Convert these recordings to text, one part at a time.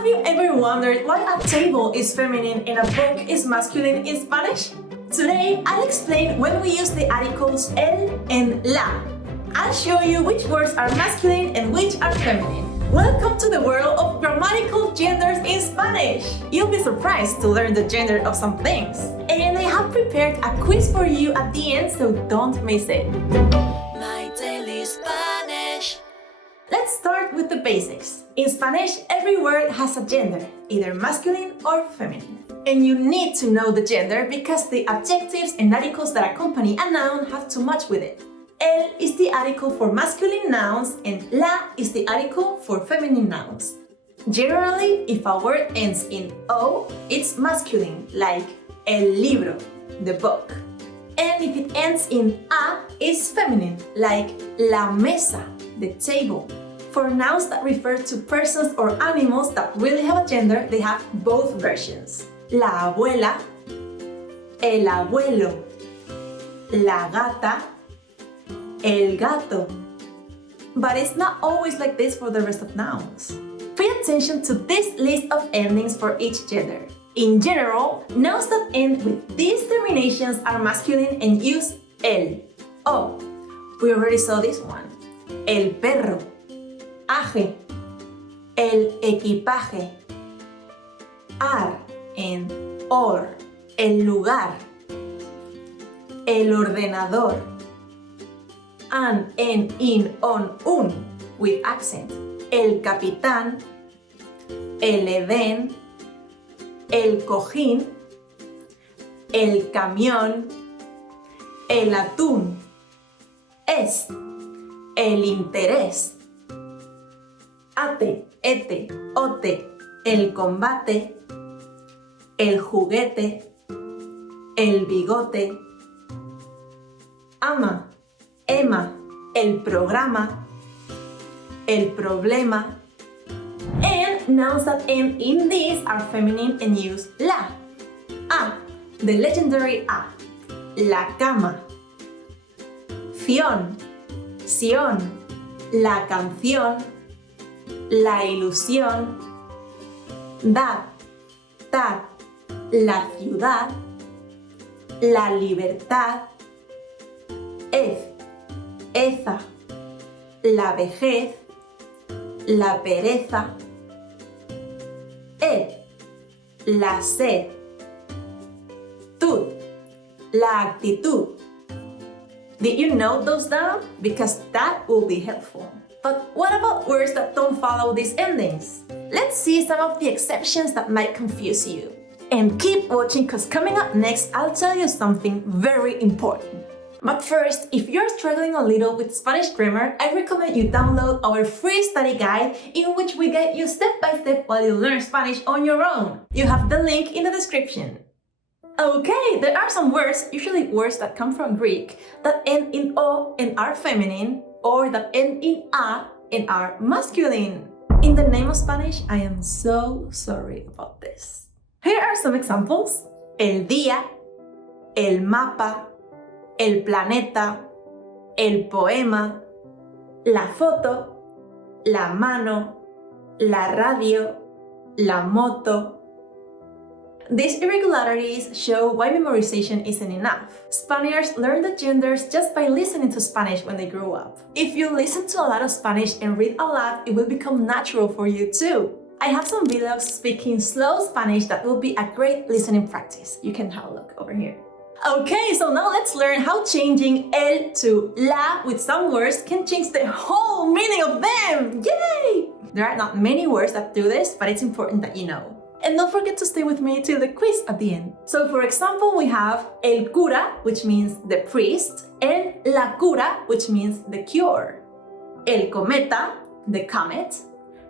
Have you ever wondered why a table is feminine and a book is masculine in Spanish? Today, I'll explain when we use the articles el and la. I'll show you which words are masculine and which are feminine. Welcome to the world of grammatical genders in Spanish! You'll be surprised to learn the gender of some things. And I have prepared a quiz for you at the end, so don't miss it. My Daily Spanish. Let's start with the basics. In Spanish, every word has a gender, either masculine or feminine. And you need to know the gender because the adjectives and articles that accompany a noun have to match with it. El is the article for masculine nouns and la is the article for feminine nouns. Generally, if a word ends in o, it's masculine, like el libro, the book. And if it ends in a, it's feminine, like la mesa, the table. For nouns that refer to persons or animals that really have a gender, they have both versions. La abuela, el abuelo, la gata, el gato. But it's not always like this for the rest of nouns. Pay attention to this list of endings for each gender. In general, nouns that end with these terminations are masculine and use el. Oh, we already saw this one. El perro, aje, el equipaje, ar and or, el lugar, el ordenador, an, en, in, on, un, with accent, el capitán, el edén, el cojín, el camión, el atún, es, el interés, ate, ete, ote, el combate, el juguete, el bigote, ama, Emma, el programa, el problema. And nouns that end in this are feminine and use la. A, the legendary a. La cama. Fión, Sion, la canción, la ilusión. Dad, tad, la ciudad, la libertad. Eza, la vejez, la pereza. La sed. Tud, la actitud. Did you note those down? Because that will be helpful. But what about words that don't follow these endings? Let's see some of the exceptions that might confuse you. And keep watching because coming up next, I'll tell you something very important. But first, if you're struggling a little with Spanish grammar, I recommend you download our free study guide in which we guide you step by step while you learn Spanish on your own. You have the link in the description. Okay, there are some words, usually words that come from Greek, that end in o and are feminine, or that end in a and are masculine. In the name of Spanish, I am so sorry about this. Here are some examples. El día, el mapa, el planeta, el poema, la foto, la mano, la radio, la moto. These irregularities show why memorization isn't enough. Spaniards learn the genders just by listening to Spanish when they grow up. If you listen to a lot of Spanish and read a lot, it will become natural for you too. I have some videos speaking slow Spanish that will be a great listening practice. You can have a look over here. Okay, so now let's learn how changing el to la with some words can change the whole meaning of them! Yay! There are not many words that do this, but it's important that you know. And don't forget to stay with me till the quiz at the end. So for example, we have el cura, which means the priest, and la cura, which means the cure. El cometa, the comet,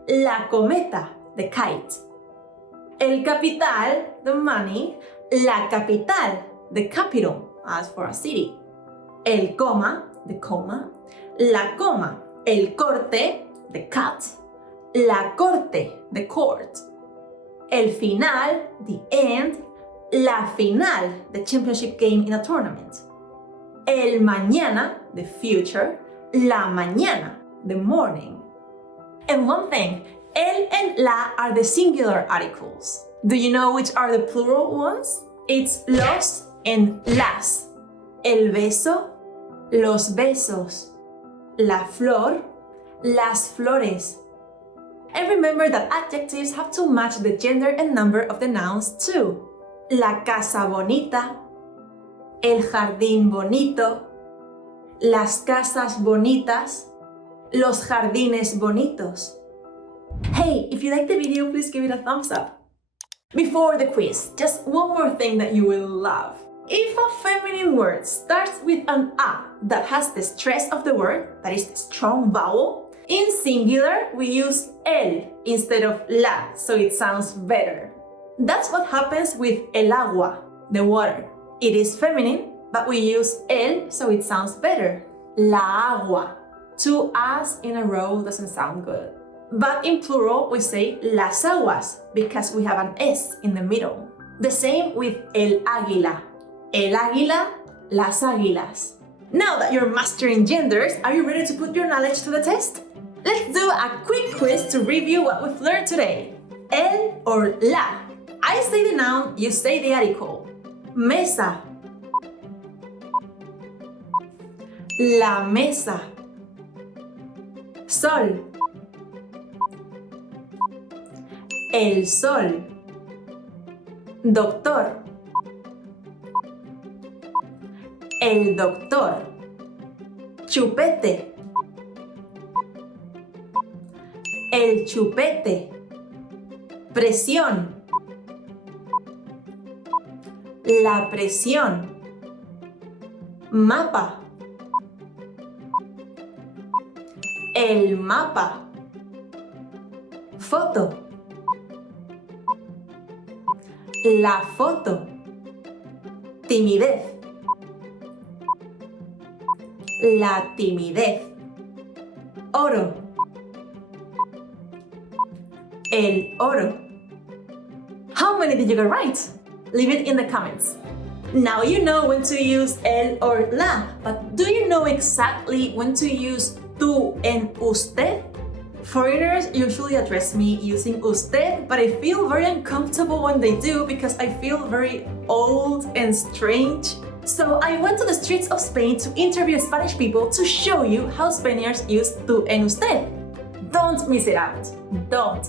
la cometa, the kite. El capital, the money, la capital, the capital, as for a city. El coma, the coma, la coma, el corte, the cut, la corte, the court. El final, the end, la final, the championship game in a tournament. El mañana, the future, la mañana, the morning. And one thing, El and la are the singular articles. Do you know which are the plural ones? It's los and las. El beso, los besos. La flor, las flores. And remember that adjectives have to match the gender and number of the nouns too. La casa bonita, el jardín bonito, las casas bonitas, los jardines bonitos. Hey, if you like the video, please give it a thumbs up. Before the quiz, just one more thing that you will love. If a feminine word starts with an A that has the stress of the word, that is the strong vowel, in singular we use el instead of la, so it sounds better. That's what happens with el agua, the water. It is feminine, but we use el so it sounds better. La agua. Two A's in a row doesn't sound good. But in plural, we say las aguas because we have an S in the middle. The same with el águila. El águila, las águilas. Now that you're mastering genders, are you ready to put your knowledge to the test? Let's do a quick quiz to review what we've learned today. El or la. I say the noun, you say the article. Mesa. La mesa. Sol. El sol. Doctor. El doctor. Chupete. El chupete. Presión. La presión. Mapa. El mapa. Foto. La foto. Timidez. La timidez. Oro. El oro. How many did you get right? Leave it in the comments. Now you know when to use el or la, but do you know exactly when to use tú and usted? Foreigners usually address me using usted, but I feel very uncomfortable when they do because I feel very old and strange. So I went to the streets of Spain to interview Spanish people to show you how Spaniards use tú and usted. Don't miss it out. Don't.